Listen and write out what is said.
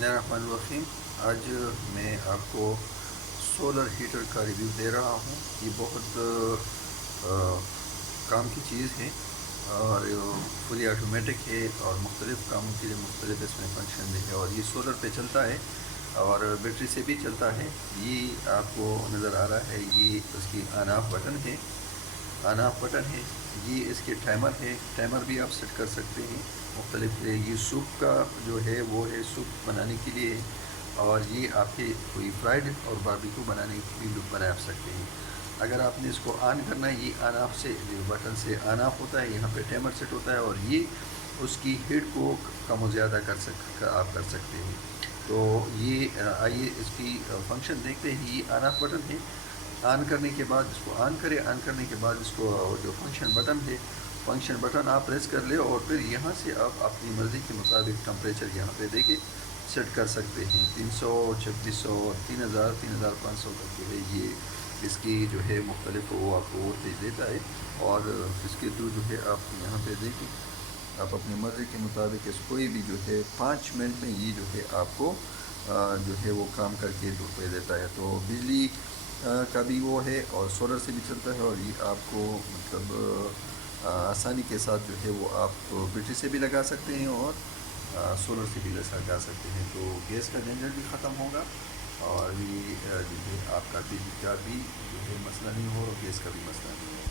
बिस्मिल्लाहिर्रहमानिर्रहीम। आज मैं आपको सोलर हीटर का रिव्यू दे रहा हूँ। ये बहुत काम की चीज़ है और फुली ऑटोमेटिक है और मुख्तलिफ़ कामों के लिए मुख्तलिफ़ इसमें फंक्शन भी है और ये सोलर पे चलता है और बैटरी से भी चलता है। ये आपको नज़र आ रहा है, ये उसकी ऑन ऑफ बटन है, ऑन ऑफ बटन है। ये इसके टाइमर है, टाइमर भी आप सेट कर सकते हैं मुख्तलिफ। ये सूप का जो है वो है सूप बनाने के लिए, और ये आपके कोई फ्राइड और बारबेक्यू बनाने के लिए बना सकते हैं। अगर आपने इसको ऑन करना है, ये ऑन ऑफ से बटन से ऑन ऑफ होता है, यहाँ पे टाइमर सेट होता है और ये उसकी हीट को कम और ज़्यादा आप कर सकते हैं। तो ये आइए इसकी फंक्शन देखते हैं। ये ऑन ऑफ बटन है, ऑन करने के बाद इसको ऑन करें, ऑन करने के बाद इसको जो फंक्शन बटन है, फंक्शन बटन आप प्रेस कर ले और फिर यहाँ से आप अपनी मर्ज़ी के मुताबिक टेम्परेचर यहाँ पे देके सेट कर सकते हैं। 300, 3600, 3000, 3500 तक जो है ये इसकी जो है मुख्तलिफ वो आपको वोल्टेज देता है। और इसके थ्रू जो है आप यहाँ पे देखें, आप अपनी मर्ज़ी के मुताबिक इस कोई भी जो है 5 मिनट में ये जो है आपको जो है वो काम करके दे देता है। तो बिजली का भी वो है और सोलर से भी चलता है और ये आपको मतलब आसानी के साथ जो है वो आप बैटरी से भी लगा सकते हैं और सोलर से भी लगा सकते हैं। तो गैस का झंझट भी ख़त्म होगा और ये जो है आपका बिजली का भी जो है मसला नहीं हो और गैस का भी मसला नहीं हो।